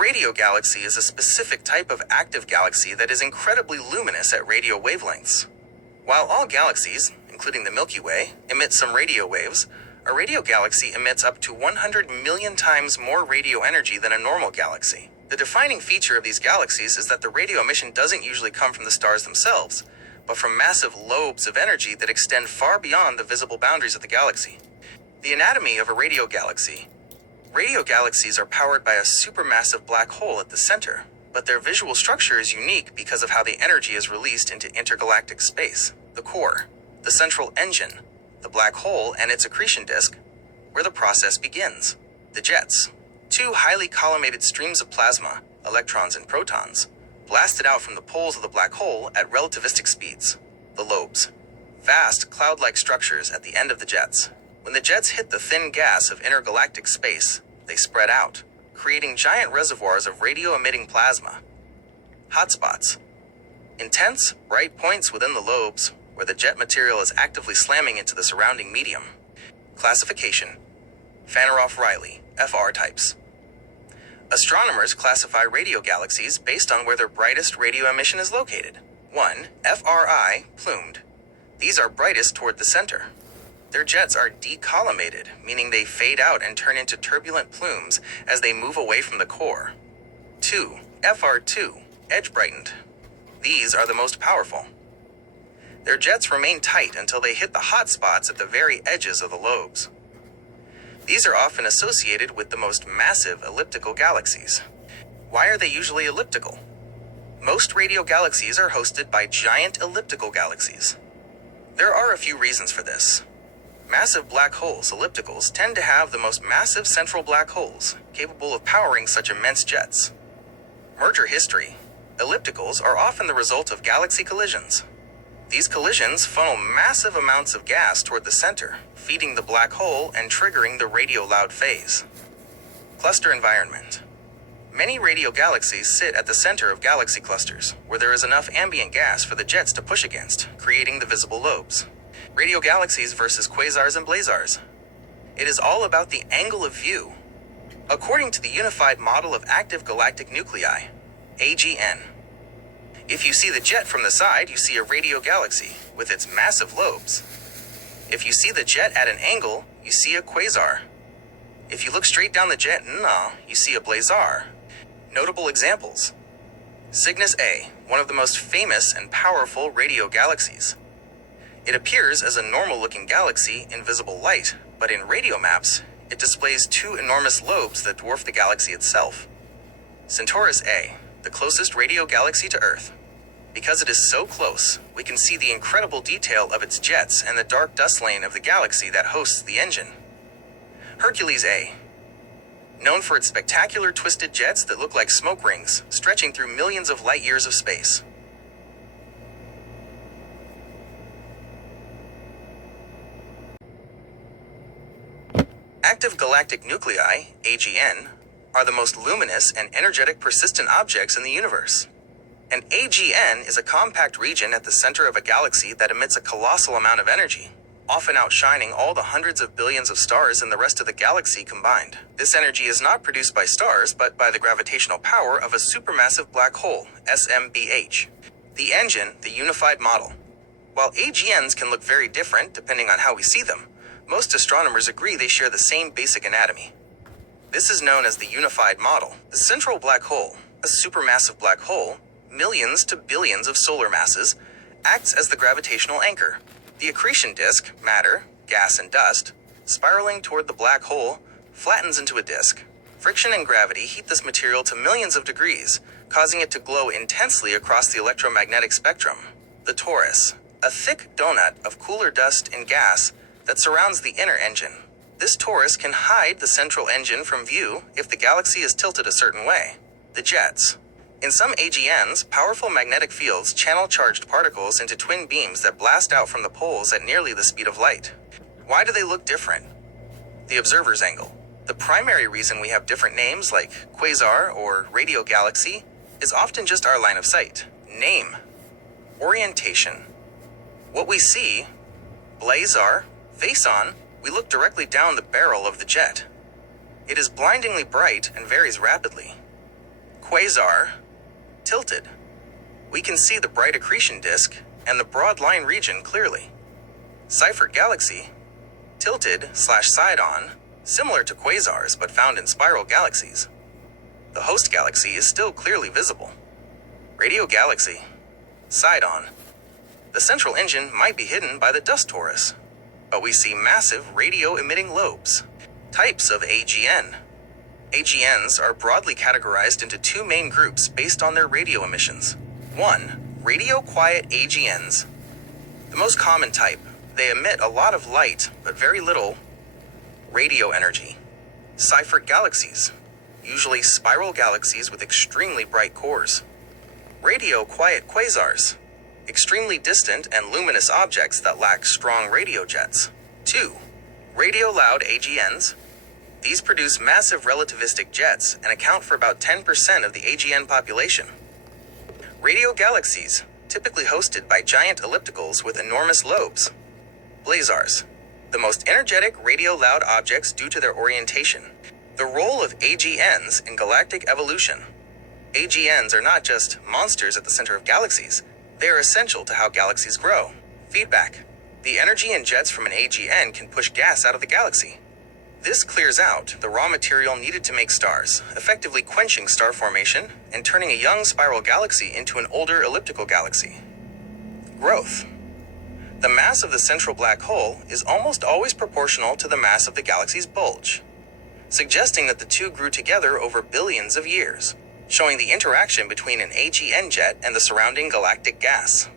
radio galaxy is a specific type of active galaxy that is incredibly luminous at radio wavelengths. While all galaxies, including the Milky Way, emit some radio waves, a radio galaxy emits up to 100 million times more radio energy than a normal galaxy. The defining feature of these galaxies is that the radio emission doesn't usually come from the stars themselves, but from massive lobes of energy that extend far beyond the visible boundaries of the galaxy. The anatomy of a radio galaxy. Radio galaxies are powered by a supermassive black hole at the center, but their visual structure is unique because of how the energy is released into intergalactic space. The core, the central engine, the black hole and its accretion disk, where the process begins. The jets, two highly collimated streams of plasma, electrons and protons, blasted out from the poles of the black hole at relativistic speeds. The lobes, vast cloud-like structures at the end of the jets. When the jets hit the thin gas of intergalactic space, they spread out, creating giant reservoirs of radio-emitting plasma. Hotspots, intense, bright points within the lobes where the jet material is actively slamming into the surrounding medium. Classification, Fanaroff-Riley, FR types. Astronomers classify radio galaxies based on where their brightest radio emission is located. 1. FRI, plumed. These are brightest toward the center. Their jets are decollimated, meaning they fade out and turn into turbulent plumes as they move away from the core. 2. FR2, edge-brightened. These are the most powerful. Their jets remain tight until they hit the hot spots at the very edges of the lobes. These are often associated with the most massive elliptical galaxies. Why are they usually elliptical? Most radio galaxies are hosted by giant elliptical galaxies. There are a few reasons for this. Massive black holes, ellipticals, tend to have the most massive central black holes, capable of powering such immense jets. Merger history. Ellipticals are often the result of galaxy collisions. These collisions funnel massive amounts of gas toward the center, feeding the black hole and triggering the radio-loud phase. Cluster environment. Many radio galaxies sit at the center of galaxy clusters, where there is enough ambient gas for the jets to push against, creating the visible lobes. Radio galaxies versus quasars and blazars. It is all about the angle of view. According to the Unified Model of Active Galactic Nuclei, AGN, if you see the jet from the side, you see a radio galaxy with its massive lobes. If you see the jet at an angle, you see a quasar. If you look straight down the jet, you see a blazar. Notable examples. Cygnus A, one of the most famous and powerful radio galaxies. It appears as a normal-looking galaxy in visible light, but in radio maps, it displays two enormous lobes that dwarf the galaxy itself. Centaurus A, the closest radio galaxy to Earth. Because it is so close, we can see the incredible detail of its jets and the dark dust lane of the galaxy that hosts the engine. Hercules A, known for its spectacular twisted jets that look like smoke rings, stretching through millions of light-years of space. Active galactic nuclei, AGN, are the most luminous and energetic persistent objects in the universe. An AGN is a compact region at the center of a galaxy that emits a colossal amount of energy, often outshining all the hundreds of billions of stars in the rest of the galaxy combined. This energy is not produced by stars, but by the gravitational power of a supermassive black hole, SMBH. The engine, the unified model. While AGNs can look very different depending on how we see them, most astronomers agree they share the same basic anatomy. This is known as the unified model. The central black hole, a supermassive black hole, millions to billions of solar masses, acts as the gravitational anchor. The accretion disk, matter, gas and dust, spiraling toward the black hole, flattens into a disk. Friction and gravity heat this material to millions of degrees, causing it to glow intensely across the electromagnetic spectrum. The torus, a thick donut of cooler dust and gas that surrounds the inner engine. This torus can hide the central engine from view if the galaxy is tilted a certain way. The jets. In some AGNs, powerful magnetic fields channel charged particles into twin beams that blast out from the poles at nearly the speed of light. Why do they look different? The observer's angle. The primary reason we have different names like quasar or radio galaxy is often just our line of sight. Name. Orientation. What we see, blazar, face on, we look directly down the barrel of the jet. It is blindingly bright and varies rapidly. Quasar, tilted. We can see the bright accretion disk and the broad line region clearly. SEYFERT galaxy, tilted/side-on, similar to quasars but found in spiral galaxies. The host galaxy is still clearly visible. Radio galaxy, side-on. The central engine might be hidden by the dust torus, but we see massive radio-emitting lobes. Types of AGN. AGNs are broadly categorized into two main groups based on their radio emissions. 1. Radio-quiet AGNs. The most common type. They emit a lot of light, but very little radio energy. SEYFERT galaxies, usually spiral galaxies with extremely bright cores. Radio-quiet quasars, extremely distant and luminous objects that lack strong radio jets. 2. Radio-loud AGNs. These produce massive relativistic jets and account for about 10% of the AGN population. Radio galaxies, typically hosted by giant ellipticals with enormous lobes. Blazars, the most energetic radio-loud objects due to their orientation. The role of AGNs in galactic evolution. AGNs are not just monsters at the center of galaxies, they are essential to how galaxies grow. Feedback. The energy and jets from an AGN can push gas out of the galaxy. This clears out the raw material needed to make stars, effectively quenching star formation and turning a young spiral galaxy into an older elliptical galaxy. Growth. The mass of the central black hole is almost always proportional to the mass of the galaxy's bulge, suggesting that the two grew together over billions of years, showing the interaction between an AGN jet and the surrounding galactic gas.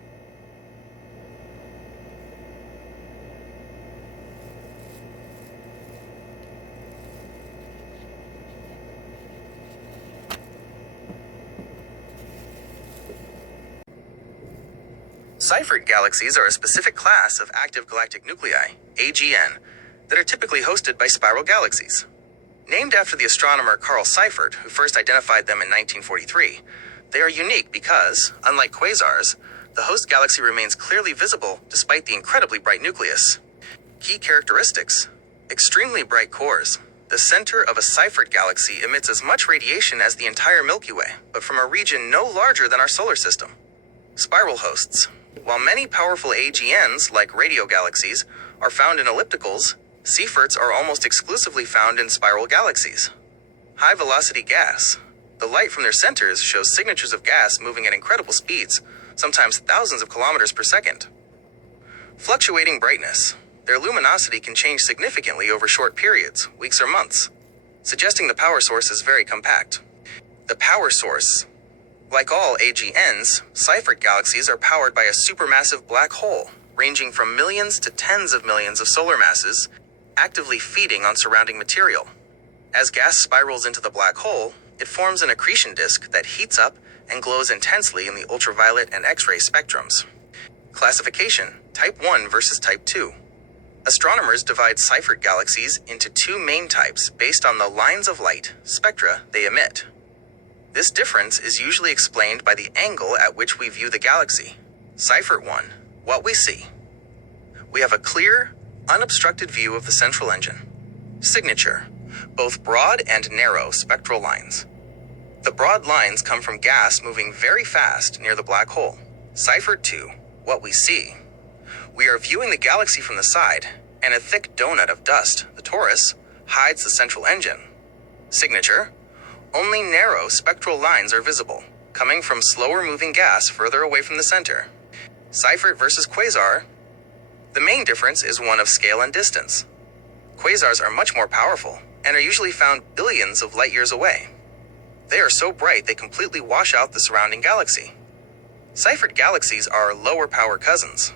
SEYFERT galaxies are a specific class of active galactic nuclei, AGN, that are typically hosted by spiral galaxies. Named after the astronomer Carl Seyfert, who first identified them in 1943, they are unique because, unlike quasars, the host galaxy remains clearly visible despite the incredibly bright nucleus. Key characteristics: extremely bright cores. The center of a SEYFERT galaxy emits as much radiation as the entire Milky Way, but from a region no larger than our solar system. Spiral hosts. While many powerful AGNs, like radio galaxies, are found in ellipticals, SEYFERTs are almost exclusively found in spiral galaxies. High-velocity gas. The light from their centers shows signatures of gas moving at incredible speeds, sometimes thousands of kilometers per second. Fluctuating brightness. Their luminosity can change significantly over short periods, weeks or months, suggesting the power source is very compact. The power source. Like all AGNs, SEYFERT galaxies are powered by a supermassive black hole, ranging from millions to tens of millions of solar masses, actively feeding on surrounding material. As gas spirals into the black hole, it forms an accretion disk that heats up and glows intensely in the ultraviolet and X-ray spectrums. Classification: Type 1 versus Type 2. Astronomers divide SEYFERT galaxies into two main types based on the lines of light, spectra, they emit. This difference is usually explained by the angle at which we view the galaxy. SEYFERT 1. What we see. We have a clear, unobstructed view of the central engine. Signature. Both broad and narrow spectral lines. The broad lines come from gas moving very fast near the black hole. SEYFERT 2. What we see. We are viewing the galaxy from the side, and a thick donut of dust, the torus, hides the central engine. Signature. Only narrow spectral lines are visible, coming from slower-moving gas further away from the center. SEYFERT versus quasar. The main difference is one of scale and distance. Quasars are much more powerful, and are usually found billions of light-years away. They are so bright they completely wash out the surrounding galaxy. SEYFERT galaxies are lower-power cousins.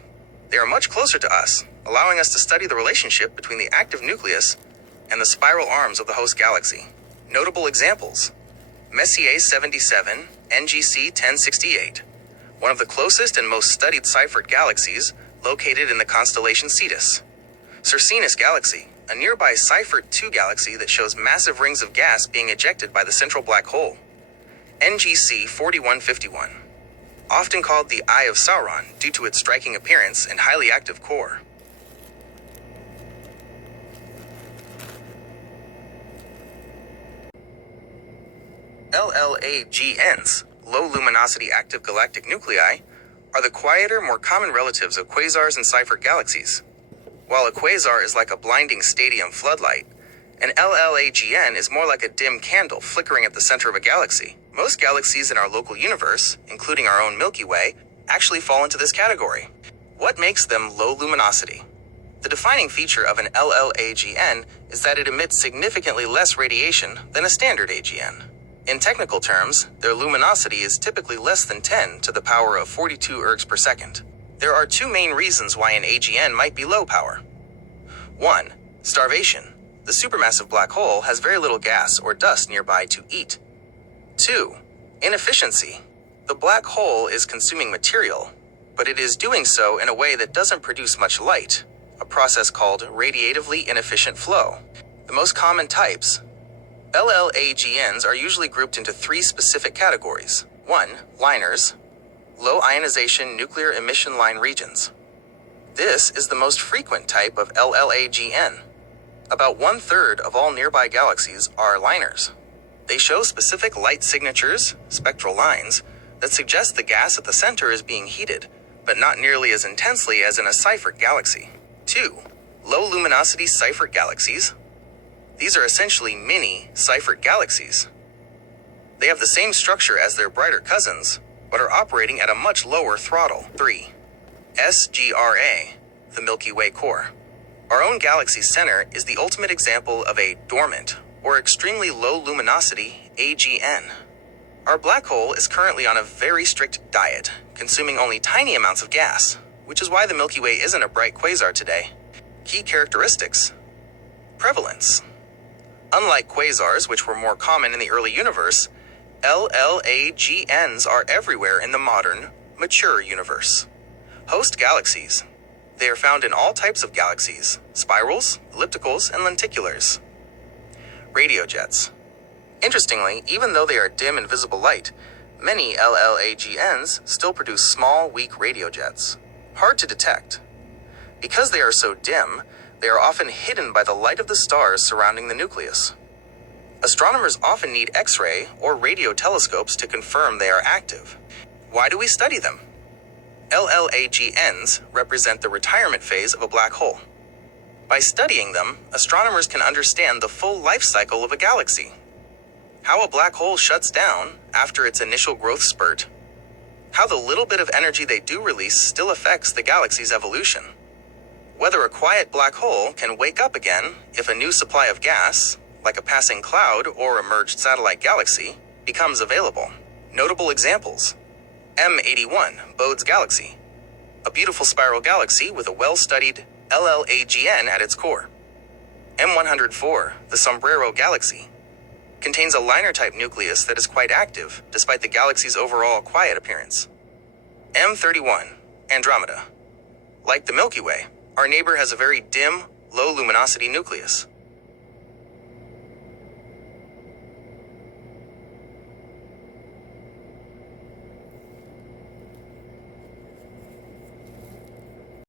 They are much closer to us, allowing us to study the relationship between the active nucleus and the spiral arms of the host galaxy. Notable examples: Messier 77, NGC 1068, one of the closest and most studied SEYFERT galaxies located in the constellation Cetus. Circinus Galaxy, a nearby SEYFERT 2 galaxy that shows massive rings of gas being ejected by the central black hole. NGC 4151, often called the Eye of Sauron due to its striking appearance and highly active core. LL-AGNs, low luminosity active galactic nuclei, are the quieter, more common relatives of quasars and Seyfert galaxies. While a quasar is like a blinding stadium floodlight, an LL-AGN is more like a dim candle flickering at the center of a galaxy. Most galaxies in our local universe, including our own Milky Way, actually fall into this category. What makes them low luminosity? The defining feature of an LL-AGN is that it emits significantly less radiation than a standard AGN. In technical terms, their luminosity is typically less than 10 to the power of 42 ergs per second. There are two main reasons why an AGN might be low power. 1. Starvation. The supermassive black hole has very little gas or dust nearby to eat. 2. Inefficiency. The black hole is consuming material, but it is doing so in a way that doesn't produce much light, a process called radiatively inefficient flow. The most common types, LL-AGNs, are usually grouped into three specific categories. 1. Liners. Low ionization nuclear emission line regions. This is the most frequent type of LL-AGN. About 1/3 of all nearby galaxies are liners. They show specific light signatures, spectral lines, that suggest the gas at the center is being heated, but not nearly as intensely as in a Seyfert galaxy. 2. Low luminosity Seyfert galaxies. These are essentially mini Seyfert galaxies. They have the same structure as their brighter cousins, but are operating at a much lower throttle. 3. SGRA, the Milky Way core. Our own galaxy's center is the ultimate example of a dormant, or extremely low luminosity AGN. Our black hole is currently on a very strict diet, consuming only tiny amounts of gas, which is why the Milky Way isn't a bright quasar today. Key characteristics. Prevalence. Unlike quasars, which were more common in the early universe, LL-AGNs are everywhere in the modern, mature universe. Host galaxies. They are found in all types of galaxies, spirals, ellipticals, and lenticulars. Radiojets. Interestingly, even though they are dim and visible light, many LL-AGNs still produce small, weak radiojets. Hard to detect. Because they are so dim, they are often hidden by the light of the stars surrounding the nucleus. Astronomers often need X-ray or radio telescopes to confirm they are active. Why do we study them? LL-AGNs represent the retirement phase of a black hole. By studying them, astronomers can understand the full life cycle of a galaxy. How a black hole shuts down after its initial growth spurt. How the little bit of energy they do release still affects the galaxy's evolution. Whether a quiet black hole can wake up again if a new supply of gas, like a passing cloud or a merged satellite galaxy, becomes available. Notable examples. M81, Bode's galaxy, a beautiful spiral galaxy with a well-studied LL-AGN at its core. M104, the Sombrero galaxy, contains a liner-type nucleus that is quite active despite the galaxy's overall quiet appearance. M31, Andromeda. Like the Milky Way, our neighbor has a very dim, low-luminosity nucleus.